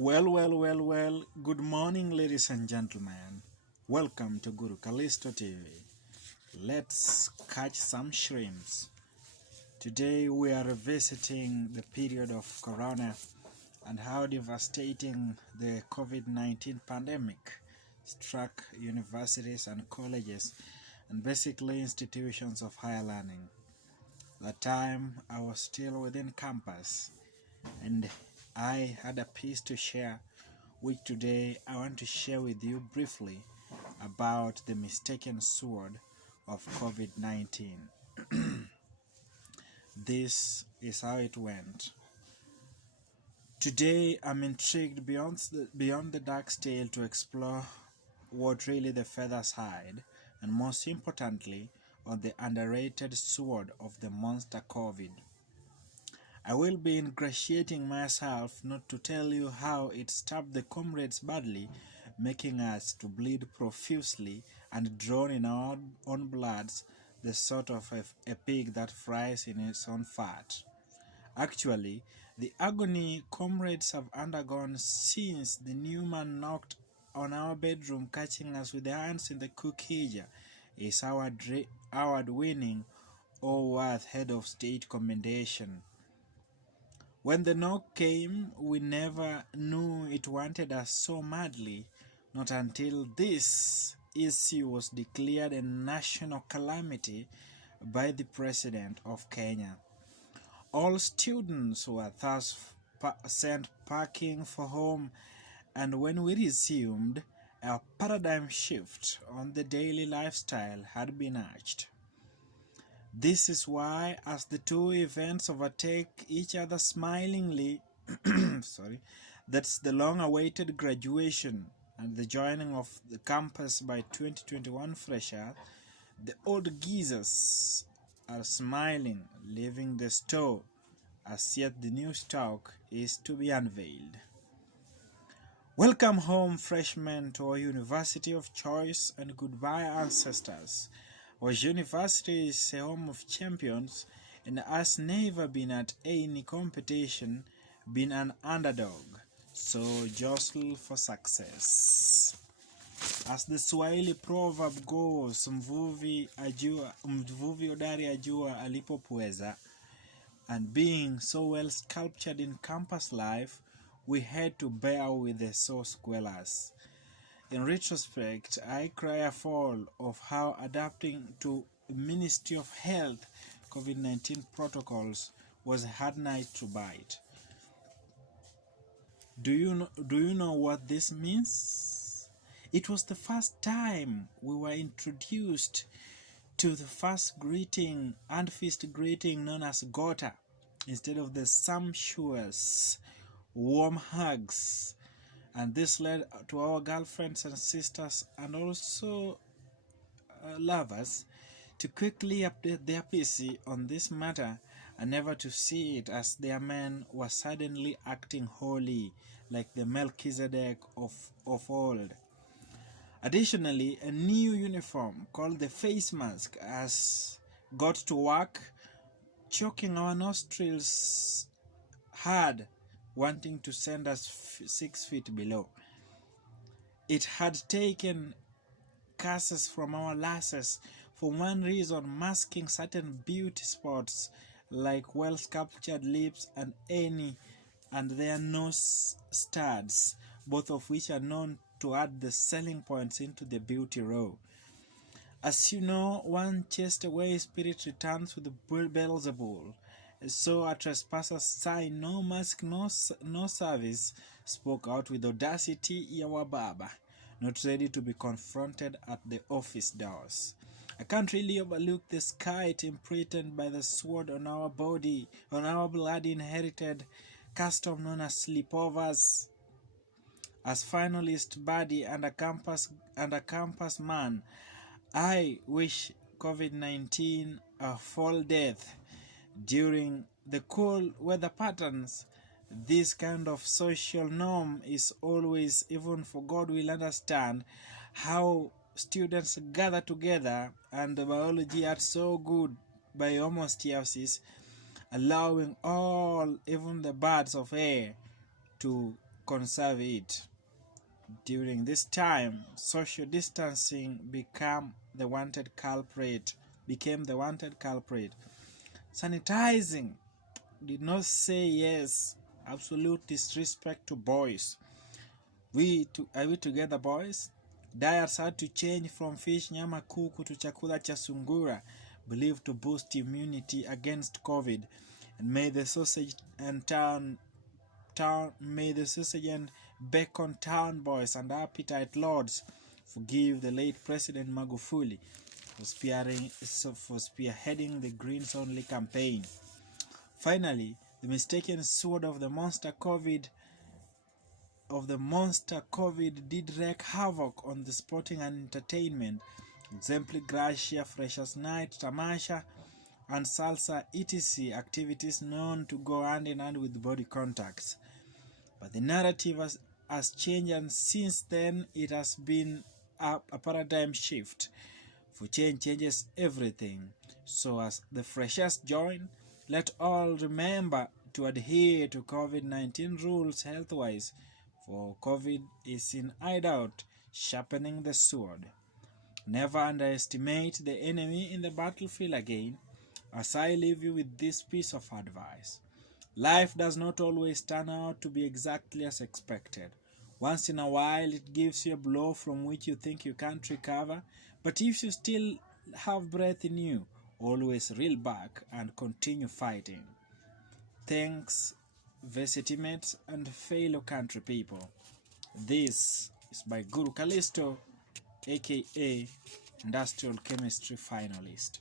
Well. Good morning, ladies and gentlemen. Welcome to Guru Callisto TV. Let's catch some shrimps. Today we are revisiting the period of Corona and how devastating the COVID-19 pandemic struck universities and colleges and basically institutions of higher learning. That time I was still within campus and I had a piece to share, which today I want to share with you briefly about the mistaken sword of COVID-19. This is how it went. Today I'm intrigued beyond the dark tale to explore what really the feathers hide, and most importantly, on the underrated sword of the monster COVID. I will be ingratiating myself not to tell you how it stabbed the comrades badly, making us to bleed profusely and drown in our own bloods, the sort of a pig that fries in its own fat. Actually, the agony comrades have undergone since the new man knocked on our bedroom, catching us with the hands in the cookie is our award-winning or worth head of state commendation. When the knock came, we never knew it wanted us so madly, not until this issue was declared a national calamity by the President of Kenya. All students were thus sent packing for home, and when we resumed, a paradigm shift on the daily lifestyle had been urged. This is why, as the two events overtake each other smilingly, that's the long-awaited graduation and the joining of the campus by 2021 freshers, the old geezers are smiling, leaving the store, as yet the new stock is to be unveiled. Welcome home, freshmen, to our university of choice, and goodbye, ancestors. Our university is a home of champions and has never been at any competition been an underdog, so jostle for success. As the Swahili proverb goes, mvuvi hodari ajua alipopweza, and being so well sculptured in campus life, we had to bear with the source squalors. In retrospect, I cry a fall of how adapting to Ministry of Health COVID-19 protocols was a hard night to bite. Do you know what this means? It was the first time we were introduced to the first greeting and feast greeting known as Gota, instead of the sumptuous warm hugs. And this led to our girlfriends and sisters and also lovers to quickly update their PC on this matter and never to see it as their men were suddenly acting holy like the Melchizedek of old. Additionally, a new uniform called the face mask has got to work, choking our nostrils hard, wanting to send us 6 feet below. It had taken curses from our lasses for one reason, masking certain beauty spots like well-sculptured lips and their nose studs, both of which are known to add the selling points into the beauty row. As you know, one chased away spirit returns with Beelzebul. So a trespasser's sign, no mask, no service, spoke out with audacity, Yawababa, not ready to be confronted at the office doors. I can't really overlook the skite imprinted by the sword on our body, on our bloody inherited custom known as sleepovers. As finalist buddy and a campus man, I wish COVID-19 a fall death. During the cool weather patterns, this kind of social norm is always, even for God will understand, how students gather together, and the biology are so good by homeostasis, allowing all, even the birds of air, to conserve it. During this time, social distancing became the wanted culprit. Sanitizing did not say yes. Absolute disrespect to boys. Are we together, boys? Diets had to change from fish nyama kuku to chakula cha sungura, believed to boost immunity against COVID. And may the sausage and bacon town boys and appetite lords forgive the late President Magufuli for spearheading the Greens Only campaign. Finally, the mistaken sword of the monster COVID did wreak havoc on the sporting and entertainment. Exempli Gracia, Freshers Night, Tamasha, and Salsa etc. activities known to go hand in hand with body contacts. But the narrative has changed, and since then it has been a paradigm shift. For change changes everything. So as the freshers join, let all remember to adhere to COVID-19 rules health-wise, for COVID is in hideout, sharpening the sword. Never underestimate the enemy in the battlefield again, as I leave you with this piece of advice. Life does not always turn out to be exactly as expected. Once in a while it gives you a blow from which you think you can't recover, but if you still have breath in you, always reel back and continue fighting. Thanks, varsity mates and fellow country people. This is by Guru Callisto, aka Industrial Chemistry Finalist.